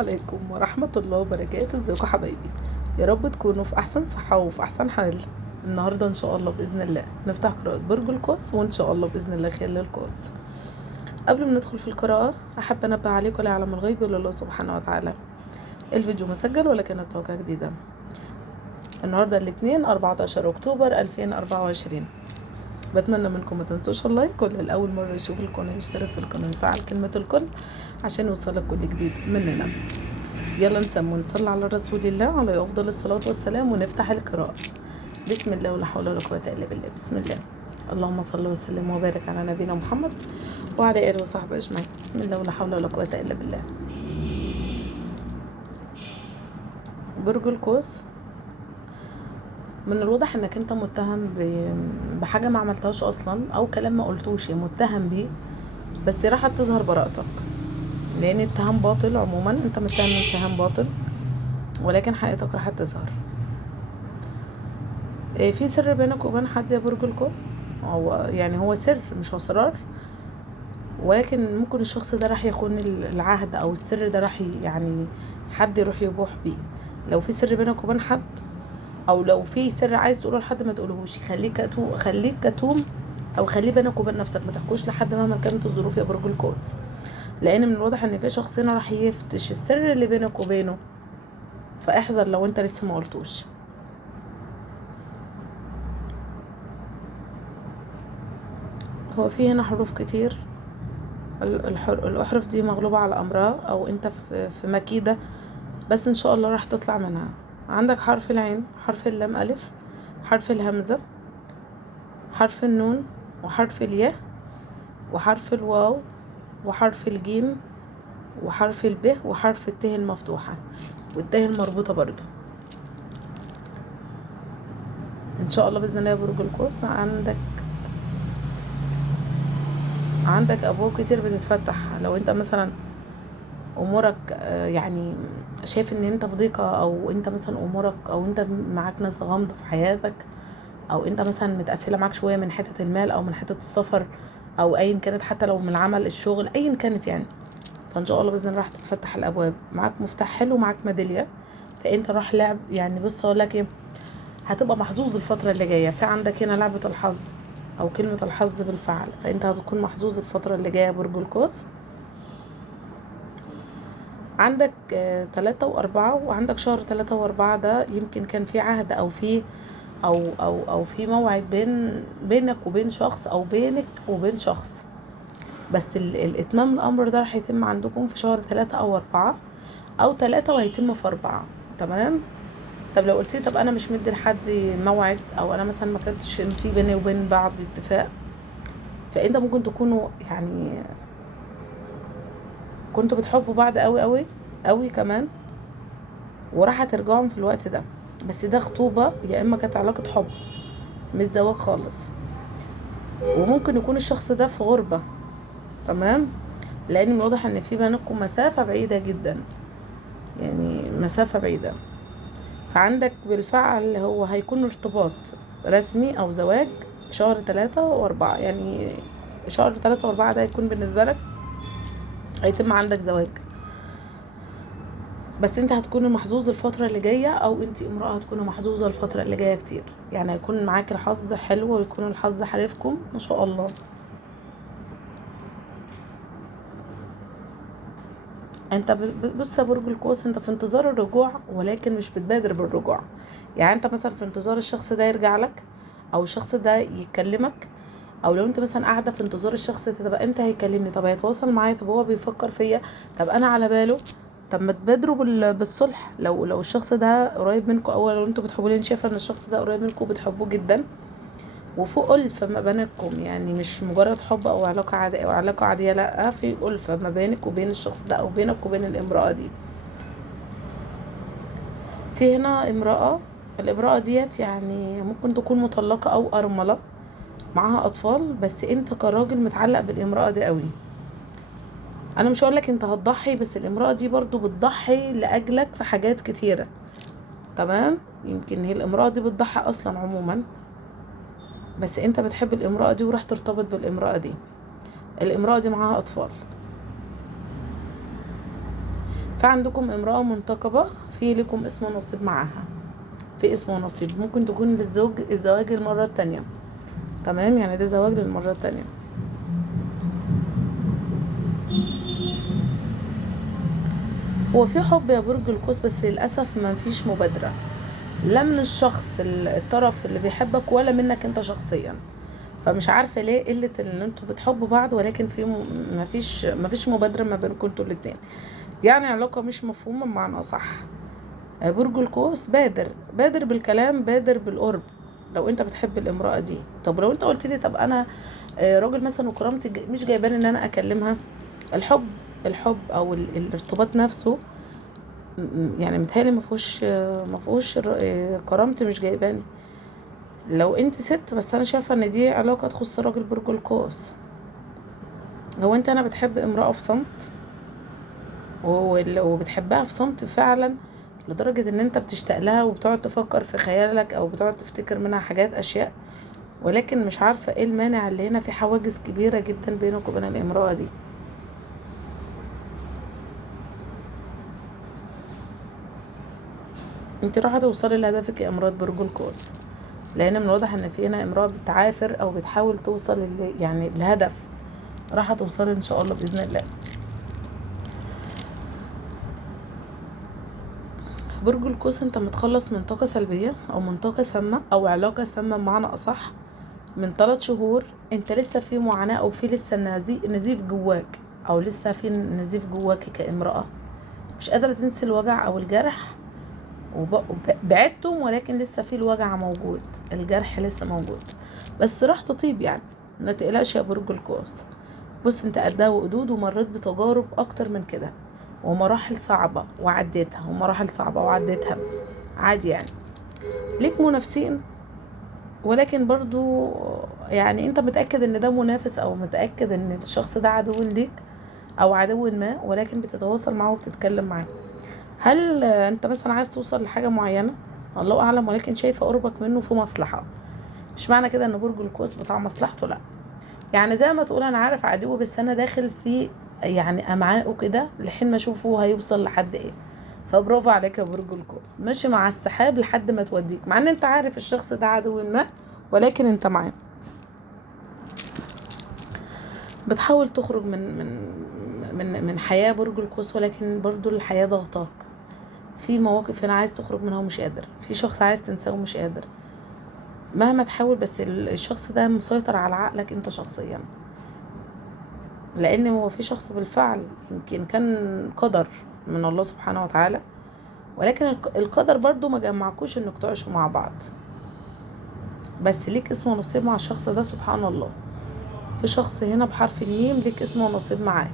عليكم ورحمة الله وبركاته. ازيكم حبايبي؟ يا رب تكونوا في احسن صحة وفي احسن حال. النهاردة ان شاء الله بإذن الله نفتح قراءة برج القوس، وان شاء الله بإذن الله خير للقوس. قبل ما ندخل في القراءة احب انبه عليكم لا يعلم الغيب الا الله سبحانه وتعالى. الفيديو مسجل ولكن التوقيع جديدة. النهاردة الاثنين 14 اكتوبر 2024. بتمنى منكم ما تنسوش اللايك، واللي لأول مرة يشوف القناة يشترك في القناة ويفعل كلمة الكل عشان يوصلك كل جديد مننا. يلا نسمي ونصلي على رسول الله عليه أفضل الصلاة والسلام ونفتح القراءة. بسم الله ولا حول ولا قوة إلا بالله. بسم الله. اللهم صل وسلم وبارك على نبينا محمد وعلى آله وصحبه أجمعين. بسم الله ولا حول ولا قوة إلا بالله. برج القوس، من الواضح انك انت متهم بحاجة ما عملتهاش اصلا، او كلام ما قلتوش متهم بيه، بس راح تظهر براءتك، لان اتهام باطل. عموما انت متهم اتهام باطل، ولكن حقيقتك راح تظهر. في سر بينك وبين حد يا برج القوس، هو سر مش اسرار، ولكن ممكن الشخص ده راح يخون العهد، او السر ده راح حد يروح يبوح بيه. لو في سر بينك وبين حد، او لو في سر عايز تقوله لحد ما تقولهوش، خليك كتوم، او خليه بينك وبين نفسك، ما تحكوش لحد مهما كانت الظروف يا برج القوس، لان من الواضح ان في شخص هنا راح يفتش السر اللي بينك وبينه، فاحذر لو انت لسه ما قلتوش. هو في هنا حروف كتير، الاحرف دي مغلوبة على امرها، او انت في مكيدة، بس ان شاء الله راح تطلع منها. عندك حرف العين، حرف اللام، الف، حرف الهمزة، حرف النون، وحرف الياء، وحرف الواو، وحرف الجيم، وحرف الب، وحرف الت المفتوحة، والت المربوطة برضو. ان شاء الله باذن الله يا برج القوس عندك ابواب كتير بتتفتح. لو انت مثلا امورك شايف ان انت في ضيقة، او انت مثلا امورك، او انت معاك ناس غامضة في حياتك، او انت مثلا متقفلة معاك شوية من حتة المال، او من حتة السفر، او ايا كانت، حتى لو من العمل، الشغل، ايا كانت فان شاء الله باذن الله راح تتفتح الابواب. معاك مفتاح حلو، معاك ميداليه، فانت راح لعب. بص اقول لك ايه، هتبقى محظوظ الفتره اللي جايه. في عندك هنا لعبه الحظ، او كلمه الحظ بالفعل، فانت هتكون محظوظ الفتره اللي جايه برج القوس. عندك 3 و4، وعندك شهر 3 و4 ده يمكن كان في عهد، او في او في موعد بينك وبين شخص، او بينك وبين شخص، بس الاتمام الامر ده راح يتم عندكم في شهر 3 او 4، او 3 وهيتم في 4. تمام. طب لو قلت لي طب انا مش مدي لحد موعد، او انا مثلا ما كانتش في بيني وبين بعض اتفاق، فانت ممكن تكونوا كنتوا بتحبوا بعض قوي قوي قوي كمان، وراح ترجعوا في الوقت ده، بس ده خطوبة، يا اما كانت علاقة حب مش زواج خالص. وممكن يكون الشخص ده في غربة. تمام. لان من واضح ان في بينكم مسافة بعيدة جدا، مسافة بعيدة. فعندك بالفعل هو هيكون ارتباط رسمي او زواج في شهر 3 و4. شهر 3 و4 ده هيكون بالنسبة لك، هيتم عندك زواج، بس انت هتكون محظوظ الفترة اللي جاية، او انت امرأة هتكون محظوظة الفترة اللي جاية كتير. هيكون معاك الحظ حلو، ويكون الحظ حليفكم ما شاء الله. انت بص يا برج القوس، انت في انتظار الرجوع، ولكن مش بتبادر بالرجوع. انت مثلا في انتظار الشخص ده يرجع لك، او الشخص ده يكلمك، او لو انت مثلا قاعده في انتظار الشخص ده، طب امتى هيكلمني، طب هيتواصل معايا، طب هو بيفكر فيا، طب انا على باله. طب ما تبادروا بالصلح. لو الشخص ده قريب منكم، او لو انتوا بتحبوه، لان شايفه ان الشخص ده قريب منكم وبتحبوه جدا، وفي ألفة ما بينكم، مش مجرد حب او علاقه عاديه، او علاقه عاديه، لا، في ألفة ما بينك وبين الشخص ده، او بينك وبين الامراه دي. في هنا الامراه ديت ممكن تكون مطلقه او ارمله معاها اطفال، بس انت كراجل متعلق بالامراه دي قوي. انا مش هقولك انت هتضحي، بس الامراه دي برضو بتضحي لاجلك في حاجات كتيره. تمام. يمكن هي الامراه دي بتضحي اصلا عموما، بس انت بتحب الامراه دي وراح ترتبط بالامراه دي. الامراه دي معاها اطفال، فعندكم امرأة منتقبة، في لكم اسم ونصيب معاها، في اسم ونصيب. ممكن تكون الزواج المرة التانية. تمام، يعني ده زواج للمرة التانية. هو في حب يا برج القوس، بس للأسف ما فيش مبادرة، لا من الشخص الطرف اللي بيحبك ولا منك انت شخصيا. فمش عارفة ليه قلة ان انتوا بتحبوا بعض، ولكن في ما فيش مبادرة ما بينكم انتوا الاتنين. يعني علاقة مش مفهومة بمعنى أصح. برج القوس، بادر بالكلام، بادر بالقرب لو انت بتحب الامرأة دي. طب لو انت قلت لي طب انا راجل مثلا وكرامتي مش جايباني ان انا اكلمها، الحب الحب او الارتباط نفسه يعني متهيألي ما فيهوش كرامتي مش جايباني. لو انت ست، بس انا شايفه ان دي علاقه تخص راجل برج القوس. لو انت انا بتحب امرأة في صمت، وبتحبها في صمت فعلا، لدرجة ان انت بتشتاق لها وبتقعد تفكر في خيالك او بتقعد تفتكر منها حاجات اشياء، ولكن مش عارفة ايه المانع اللي هنا، في حواجز كبيرة جدا بينك وبين الامرأة دي. انت راح توصلي لهدفك يا امرأة برج القوس، لان من الواضح ان في هنا امرأة بتعافر او بتحاول توصل يعني الهدف. راح توصلي ان شاء الله باذن الله. برج القوس، انت متخلص من طاقة سلبية او من طاقة سامة او علاقة سامة بمعنى اصح. من 3 شهور انت لسه في معاناة، او في لسه نزيف جواك، او لسه في نزيف جواك كامرأة، مش قادرة تنسي الوجع او الجرح. بعدتم، ولكن لسه في الوجع موجود، الجرح لسه موجود، بس راح تطيب يعني. ما تقلقش يا برج القوس. بص، انت قدها وقدود، ومريت بتجارب اكتر من كده، ومراحل صعبة وعديتها، ومراحل صعبة وعديتها عادي يعني. ليك منافسين، ولكن برضو يعني انت متأكد ان ده منافس، او متأكد ان الشخص ده عدو ليك او عدو ما، ولكن بتتواصل معه وبتتكلم معاه. هل انت مثلا عايز توصل لحاجة معينة؟ الله اعلم، ولكن شايفة قربك منه في مصلحة. مش معنى كده ان برج القوس بتاع مصلحته، لا. يعني زي ما تقول انا عارف عدوه، بس انا داخل في يعني امعاءه كده لحين ما اشوفه هيوصل لحد ايه. فبرافو عليك يا برج القوس، ماشي مع السحاب لحد ما توديك، مع ان انت عارف الشخص ده عدو ما، ولكن انت معاه. بتحاول تخرج من حياة برج القوس، ولكن برضو الحياة ضغطاك. في مواقف هنا عايز تخرج منها ومش قادر، في شخص عايز تنساه ومش قادر. مهما تحاول، بس الشخص ده مسيطر على عقلك انت شخصيا، لان هو في شخص بالفعل يمكن كان قدر من الله سبحانه وتعالى، ولكن القدر برضو ما جمعكوش انك تعيشوا مع بعض، بس ليك اسم ونصيب مع الشخص ده. سبحان الله، في شخص هنا بحرف الميم ليك اسم ونصيب معاه.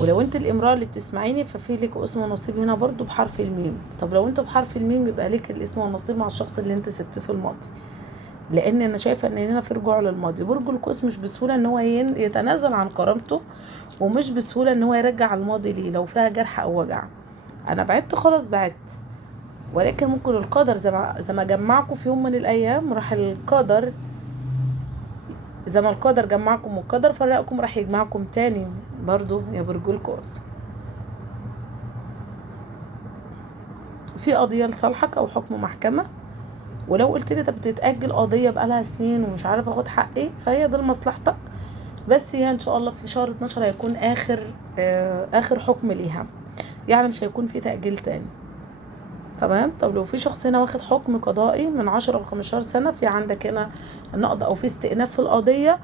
ولو انت الامرأة اللي بتسمعيني، ففي ليك اسم ونصيب هنا برضو بحرف الميم. طب لو انت بحرف الميم، يبقى ليك الاسم والنصيب مع الشخص اللي انت سبته في الماضي، لان انا شايفه ان هنا في رجوع للماضي. برج القوس مش بسهوله ان هو يتنازل عن كرامته، ومش بسهوله ان هو يرجع الماضي ليه لو فيها جرح او وجع. انا بعدت خلاص، بعدت، ولكن ممكن القدر زي ما جمعكم في يوم من الايام، راح القدر زي ما القدر جمعكم والقدر فرقكم، راح يجمعكم تاني برضو يا برج القوس. في قضيه لصالحك او حكم محكمه، ولو قلت لي ده بتتاجل قضيه بقالها سنين ومش عارفه اخد حقي، فهي ده لمصلحتك. بس هي ان شاء الله في شهر 12 هيكون اخر حكم ليها، يعني مش هيكون في تأجيل تاني. تمام. طب لو في شخص هنا واخد حكم قضائي من 10 ل 15 سنة، في عندك هنا نقض او في استئناف في القضية،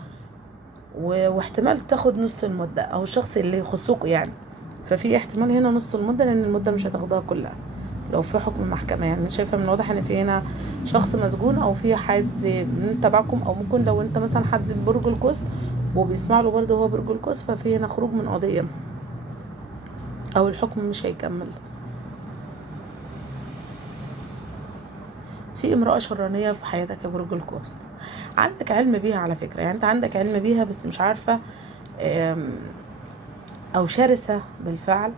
واحتمال تاخد نص المدة، او الشخص اللي يخصكوا يعني. ففي احتمال هنا نص المدة، لان المدة مش هتاخدها كلها لو في حكم محكمة. يعني شايفة من الواضح ان في هنا شخص مسجون، او في حد من تبعكم، او ممكن لو انت مثلا حد برج القوس وبيسمع له برضه هو برج القوس، ففي هنا خروج من قضية، او الحكم مش هيكمل. في امرأة شرانية في حياتك يا برج القوس، عندك علم بيها على فكرة، يعني انت عندك علم بيها بس مش عارفة، او شرسة بالفعل،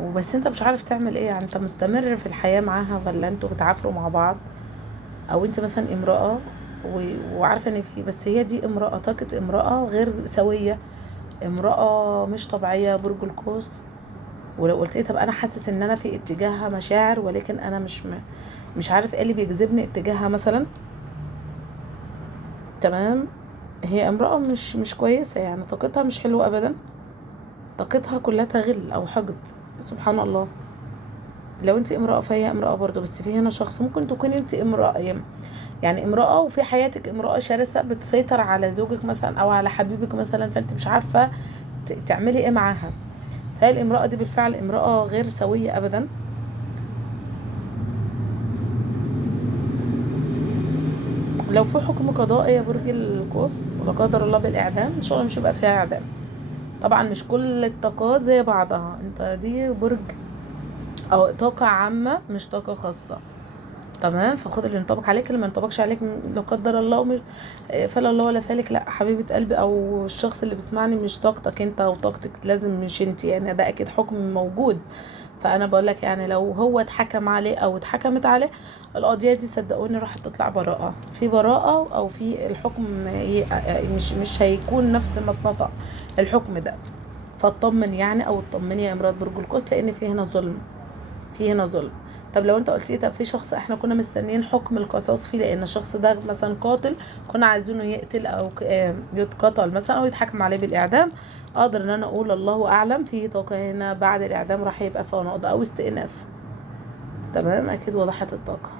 وبس انت مش عارف تعمل ايه. يعني انت مستمر في الحياة معاها، ولا انتوا بتعافروا مع بعض، او انت مثلا امرأة وعارفة ان في، بس هي دي امرأة، امرأة غير سوية، امرأة مش طبيعية برج القوس. ولو قلت لي طب انا حاسس ان انا في اتجاهها مشاعر، ولكن انا مش عارف ايه اللي بيجذبني اتجاهها مثلا، تمام. هي امرأة مش كويسة، يعني طاقتها مش حلوة ابدا، طاقتها كلها غل او حقد، سبحان الله. لو انت امرأة فهي امرأة برضو، بس في هنا شخص ممكن تكون انت امرأة، يعني امرأة وفي حياتك امرأة شرسة بتسيطر على زوجك مثلا او على حبيبك مثلا، فانت مش عارفة تعملي ايه معاها. فهي الامرأة دي بالفعل امرأة غير سوية ابدا. لو في حكم قضائي يا برج القوس ولا قدر الله بالاعدام، ان شاء الله مش هيبقى فيها اعدام. طبعا مش كل الطاقات زي بعضها، انت دي برج او طاقة عامة مش طاقة خاصة، تمام. فخد اللي ينطبق عليك، اللي ما ينطبقش عليك لا قدر الله مش فلا الله ولا فالك. لا حبيبة قلبي او الشخص اللي بيسمعني، مش طاقتك انت وطاقتك لازم مش انت، يعني ده اكيد حكم موجود. فانا بقول لك يعني لو هو اتحكم عليه او اتحكمت عليه، القضيه دي صدقوني راح تطلع براءه، في براءه او في الحكم مش هيكون نفس ما اتنطق الحكم ده. فاطمن يعني، او اطمني يا امراه برج القوس، لان في هنا ظلم، في هنا ظلم. طب لو انت قلت لي طب في شخص احنا كنا مستنيين حكم القصاص فيه، لان الشخص ده مثلا قاتل، كنا عايزينه يقتل او يتقتل مثلا او يتحكم عليه بالاعدام، اقدر ان انا اقول الله اعلم في طاقه هنا بعد الاعدام راح يبقى في نقض او استئناف، تمام. اكيد وضحت الطاقه.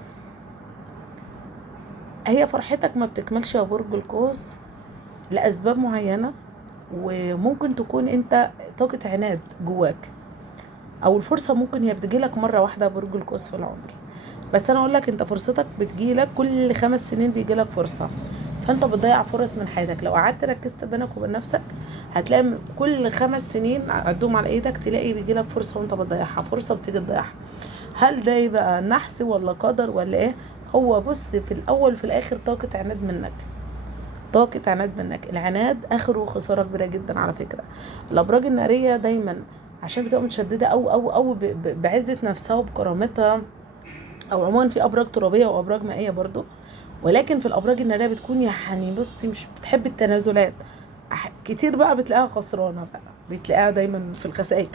هي فرحتك ما بتكملش يا برج القوس لاسباب معينه، وممكن تكون انت طاقه عناد جواك، او الفرصه ممكن هي بتجيلك مره واحده برج القوس في العمر. بس انا اقول لك انت فرصتك بتجيلك كل 5 سنين، بيجيلك فرصه، فانت بتضيع فرص من حياتك. لو قعدت ركزت بينك وبين نفسك هتلاقي كل 5 سنين عدهم على ايدك تلاقي بيجيلك فرصه وانت بتضيعها، فرصه بتيجي تضيعها. هل ده يبقى نحس ولا قدر ولا ايه؟ هو بص، في الاول وفي الاخر طاقه عناد منك، طاقة عناد منك. العناد اخره خسارة كبيرة جدا على فكرة. الابراج النارية دايما عشان بتبقى متشددة او بعزة نفسها وبكرامتها، او عموما في ابراج ترابية وابراج مائية برضو، ولكن في الابراج النارية بتكون يعني بصي مش بتحب التنازلات كتير، بقى بتلاقيها خسرانة، بقى بتلاقيها دايما في الخسائر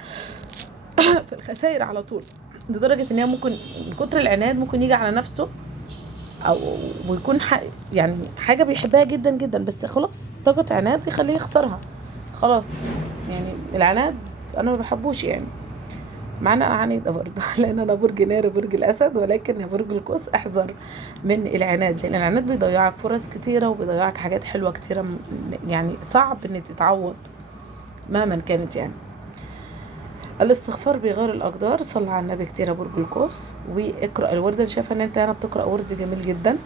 في الخسائر على طول، لدرجة ان هي ممكن من كتر العناد ممكن يجي على نفسه، او ويكون يعني حاجه بيحبها جدا جدا، بس خلاص طاقه عناد يخليه يخسرها خلاص. يعني العناد انا ما بحبوش يعني، معنى انا عنيده برضه لان انا برج نار، برج الاسد، ولكن يا برج القوس احذر من العناد، لان العناد بيضيعك فرص كتيره وبيضيعك حاجات حلوه كتيره، يعني صعب ان تتعوض مهما كانت يعني. الاستغفار بيغير الاقدار، صلى على النبي كتير يا برج القوس، واقرا الورد. انا شايفه ان انت هنا بتقرا ورد جميل جدا،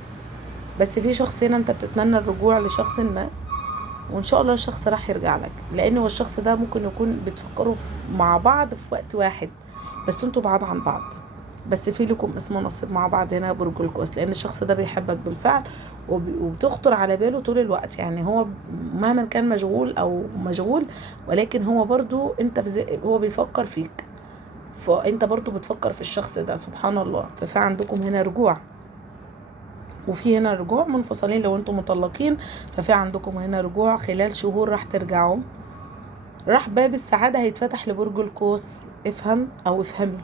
بس في شخص هنا انت بتتمنى الرجوع لشخص ما، وان شاء الله الشخص راح يرجع لك، لان هو الشخص ده ممكن يكون بتفكروا مع بعض في وقت واحد، بس انتوا بعاد عن بعض، بس في لكم اسم نصيب مع بعض هنا يا برج القوس، لان الشخص ده بيحبك بالفعل وبتخطر على باله طول الوقت. يعني هو مهما كان مشغول او مشغول، ولكن هو برضو انت هو بيفكر فيك، فانت برضو بتفكر في الشخص ده، سبحان الله. ففي عندكم هنا رجوع، وفي هنا رجوع منفصلين لو انتم مطلقين، ففي عندكم هنا رجوع خلال شهور راح ترجعوا، راح باب السعادة هيتفتح لبرج القوس. افهم او افهمي،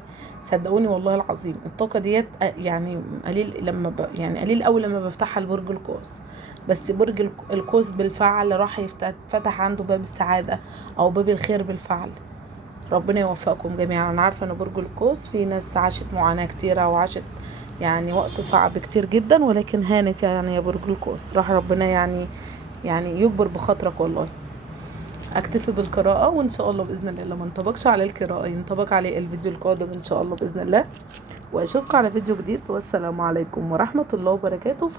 صدقوني والله العظيم الطاقة ديت يعني قليل لما يعني قليل قوي لما بفتحها لبرج القوس، بس برج القوس بالفعل راح يفتح عنده باب السعادة او باب الخير بالفعل. ربنا يوفقكم جميعا. انا عارفة ان برج القوس في ناس عاشت معاناة كتيرة وعاشت يعني وقت صعب كتير جدا، ولكن هانت يعني يا برج القوس، راح ربنا يعني يجبر بخاطرك والله. اكتفي بالقراءة، وان شاء الله باذن الله لما انطبقش على القراءة ينطبق عليه الفيديو القادم ان شاء الله باذن الله، واشوفكم على فيديو جديد، والسلام عليكم ورحمة الله وبركاته.